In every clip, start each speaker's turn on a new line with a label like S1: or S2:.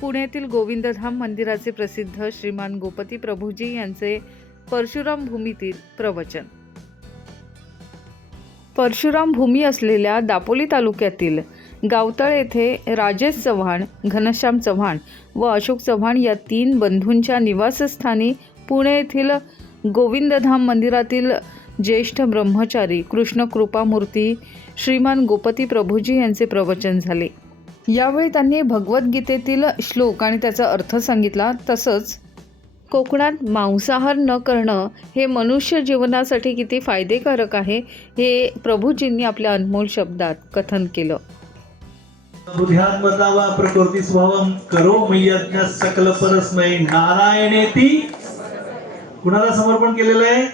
S1: पुण्यातील गोविंदधाम मंदिराचे प्रसिद्ध श्रीमान गोपती प्रभूजी यांचे परशुराम भूमीतील प्रवचन. परशुराम भूमी असलेल्या दापोली तालुक्यातील गावतळ येथे राजेश चव्हाण घनश्याम चव्हाण व अशोक चव्हाण या तीन बंधूंच्या निवासस्थानी पुणे येथील गोविंदधाम मंदिरातील ज्येष्ठ ब्रह्मचारी कृष्ण कृपामूर्ती श्रीमान गोपती प्रभूजी यांचे प्रवचन झाले. यावेळी त्यांनी भगवद्गीतेतील श्लोक आणि त्याचा अर्थ सांगितला तसंच कोकणात मांसाहार न करणं हे मनुष्य जीवनासाठी किती फायदेकारक आहे हे प्रभूजींनी आपल्या अनमोल शब्दात कथन केलं.
S2: बुद्ध्यात्मतावा प्रकृती स्वभावम करो मयज्ञ सकल परस्मय नारायणेती. कुणाला समर्पण केलेलं आहे?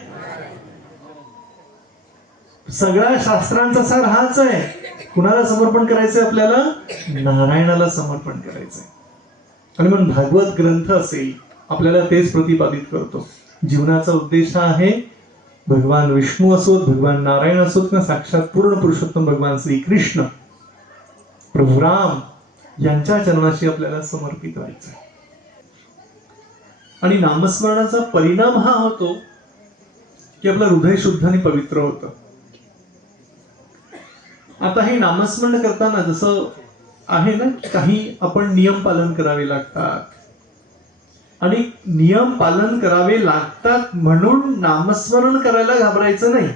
S2: सगळ्या शास्त्रांचा सार हाच आहे. कुणाला समर्पण करायचंय आपल्याला? नारायणाला समर्पण करायचंय. आणि म्हणून भागवत ग्रंथ असेल आपल्याला तेच प्रतिपादित करतो. जीवनाचा उद्देश हा आहे भगवान विष्णू असोत भगवान नारायण असोत किंवा साक्षात पूर्ण पुरुषोत्तम भगवान श्रीकृष्ण प्रभू राम यांच्या चरणाशी आपल्याला समर्पित व्हायचं आणि नामस्मरणाचा परिणाम हा होतो की आपलं हृदय शुद्ध आणि पवित्र होतं. आता हे नामस्मरण करताना जसं आहे ना काही आपण नियम पालन करावे लागतात. आणि नियम पालन करावे लागतात म्हणून नामस्मरण करायला घाबरायचं नाही.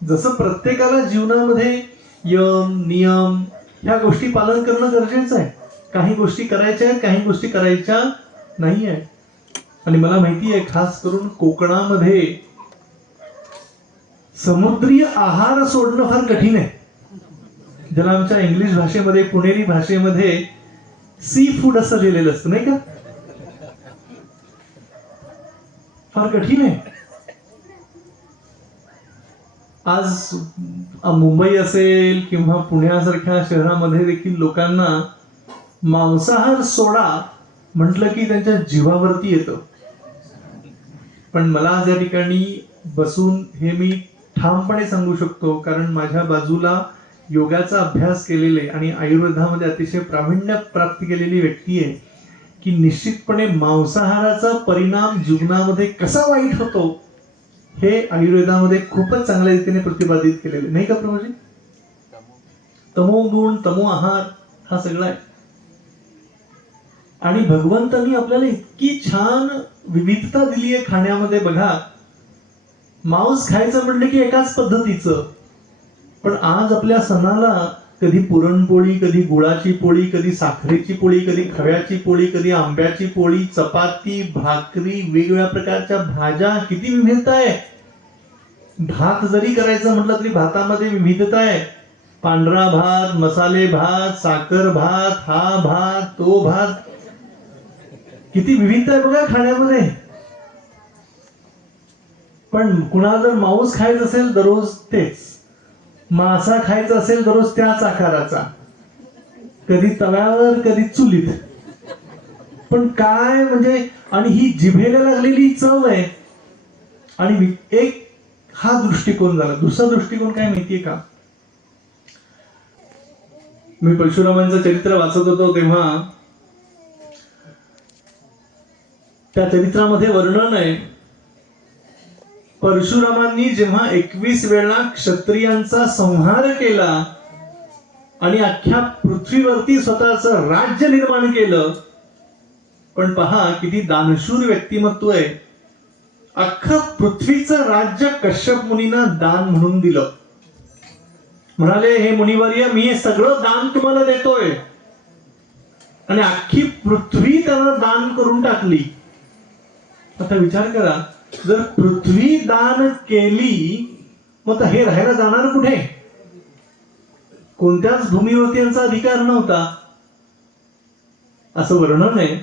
S2: जसं प्रत्येकाला जीवनामध्ये यम नियम ह्या गोष्टी पालन करणं गरजेचं आहे. काही गोष्टी करायच्या आहेत काही गोष्टी करायच्या नाही आहे आणि मला माहिती आहे खास करून कोकणामध्ये समुद्री आहार सोडणं फार कठीण आहे. ज्याला आमच्या इंग्लिश भाषेमध्ये पुणेरी भाषेमध्ये सी फूड असं लिहिलेलं असतं नाही का? फार कठीण आहे. आज मुंबई असेल किंवा पुण्यासारख्या शहरामध्ये देखील लोकांना मांसाहार सोडा म्हटलं की त्यांच्या जीवावरती येतं. पण मला आज या ठिकाणी बसून हे मी ठामपणे सांगू शकतो कारण माझ्या बाजूला योगाचा अभ्यास केलेले आणि आयुर्वेदामध्ये अतिशय प्रावीण्य प्राप्त केलेली व्यक्ती आहे की निश्चितपणे मांसाहाराचा परिणाम जीवनामध्ये कसा वाईट होतो हे आयुर्वेदामध्ये खूपच चांगल्या रीतीने प्रतिपादित केलेले. नाही का प्रभूजी? तमो गुण तमो आहार हा सगळा आहे. आणि भगवंतांनी आपल्याला इतकी छान विविधता दिली आहे खाण्यामध्ये. बघा मांस खायचं म्हणलं की एकाच पद्धतीचं. पण आज आपल्या सणाला कधी पुरणपोळी कधी गुळाची पोळी कधी साखरेची पोळी कधी खव्याची पोळी कधी आंब्याची पोळी चपाती भाकरी वेगवेगळ्या प्रकारच्या भाज्या किती विविधता आहे. भात जरी करायचं म्हटलं तरी भातामध्ये विविधता आहे. पांढरा भात मसाले भात साखर भात हा भात तो भात. किती विविधता आहे बघा खाण्यामध्ये. पण कुणाला जर मांस खायचं असेल दररोज तेच. मासा खायचा असेल दररोज त्याच आकाराचा. कधी तव्यावर कधी चुलीत. पण काय म्हणजे आणि ही जिभेला लागलेली चव आहे. आणि एक हा दृष्टिकोन झाला. दुसरा दृष्टिकोन काय माहितीये का? मी परशुरामांचं चरित्र वाचत होतो तेव्हा त्या चरित्रामध्ये वर्णन आहे. परशुरामांनी जेव्हा एकवीस वेळा क्षत्रियांचा संहार केला आणि अख्ख्या पृथ्वीवरती स्वतःच राज्य निर्माण केलं पण पहा किती दानशूर व्यक्तिमत्व आहे. अख्खं पृथ्वीचं राज्य कश्यप मुनीनं दान म्हणून दिलं. म्हणाले हे मुनिवर्य मी हे सगळं दान तुम्हाला देतोय. आणि अख्खी पृथ्वी त्यांना दान करून टाकली. आता विचार करा जर पृथ्वी दान केली मग हे राहायला जाणार कुठे? कोणत्याच भूमीवरती यांचा अधिकार नव्हता. असं वर्णन आहे.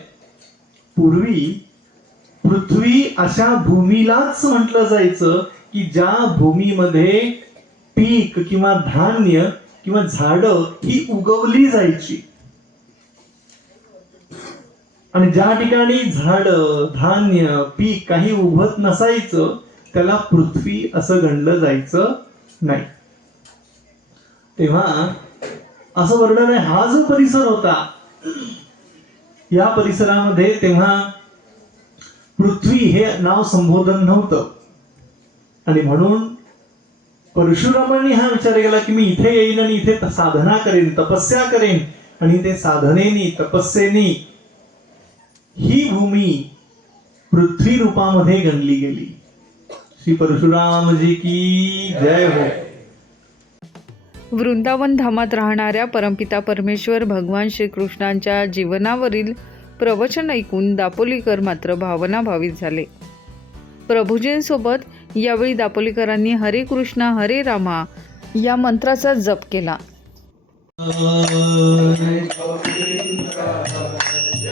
S2: पूर्वी पृथ्वी अशा भूमीलाच म्हटलं जायचं की ज्या भूमीमध्ये पीक किंवा धान्य किंवा झाडं ही उगवली जायची. आणि ज्या ठिकाणी झाड धान्य पीक काही उभत नसायचं त्याला पृथ्वी असं गणलं जायचं नाही. तेव्हा असं वर्णन आहे हा जो परिसर होता या परिसरामध्ये तेव्हा पृथ्वी हे नाव संबोधन नव्हतं. आणि म्हणून परशुरामांनी हा विचार केला की मी इथे येईन आणि इथे साधना करेन तपस्या करेन. आणि ते साधनेनी तपस्येनी ही भूमी पृथ्वी रूपामध्ये गणली गेली श्री परशुरामजी की जय हो
S1: वृंदावन धामात राहणाऱ्या परमपिता परमेश्वर भगवान श्रीकृष्णांच्या जीवनावरील प्रवचन ऐकून दापोलीकर मात्र भावनाभावित झाले प्रभुजींसोबत यावेळी दापोलीकरांनी हरे कृष्णा हरे रामा या मंत्राचा जप केला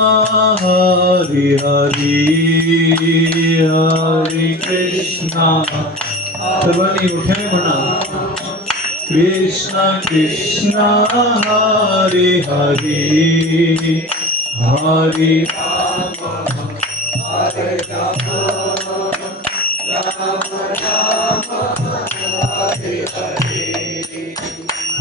S2: हरे हरे हरे कृष्णा। सर्वांनी मोठ्याने म्हणा Krishna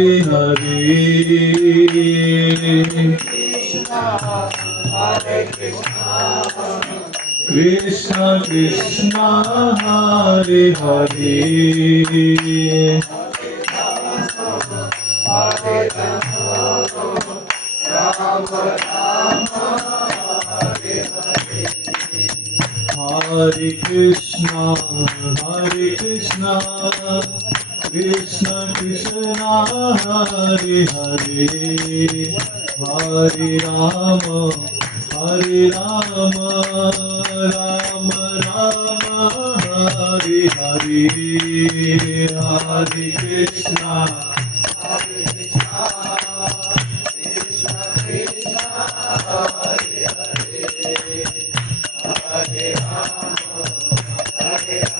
S2: Hari Hare Krishna Hare Krishna Krishna Krishna Hare Hare Hare Rama Rama Hare Krishna, Hare Krishna, Krishna Krishna Hari Hari Hari Rama Hari Rama Rama Rama Hari Hari Hari Krishna Hare Hare Hare Rama Hare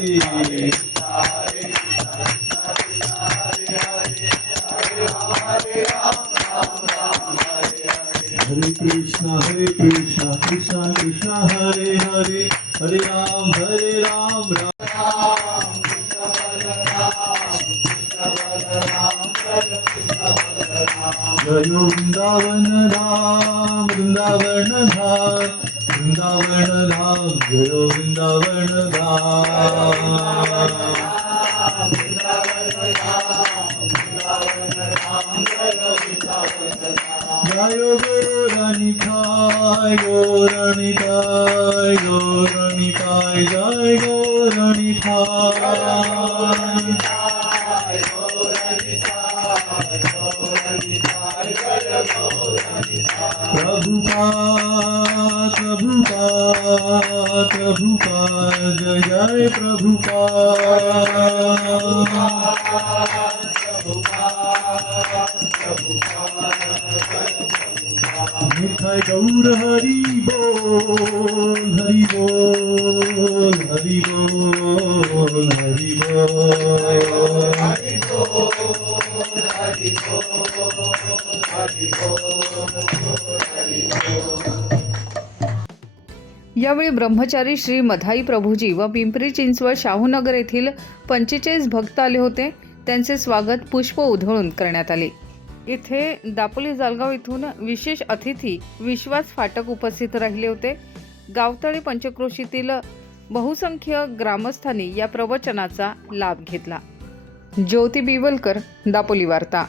S2: Hare Krishna, Hare Krishna, Krishna Krishna, Hare Hare, Hare Ram, Hare Ram, Ram. Jai Vrindavan Dham, Vrindavan Dham, धाम वृंदावन धाम जय वृंदावन धाम जय गौरणिताय गौरणिताय गौरणिताय जय गौरणिताय मिठाई गौर हरी बोल हरी बोल हरी बोल हरी बोल.
S1: यावेळी ब्रह्मचारी श्री मधाई प्रभूजी व पिंपरी चिंचवड शाहूनगर येथील पंचेचाळीस भक्त आले होते. त्यांचे स्वागत पुष्प उधळून करण्यात आले. इथे दापोली जालगाव इथून विशेष अतिथी विश्वास फाटक उपस्थित राहिले होते. गावतळी पंचक्रोशीतील बहुसंख्य ग्रामस्थांनी या प्रवचनाचा लाभ घेतला. ज्योती बिवलकर दापोली वार्ता.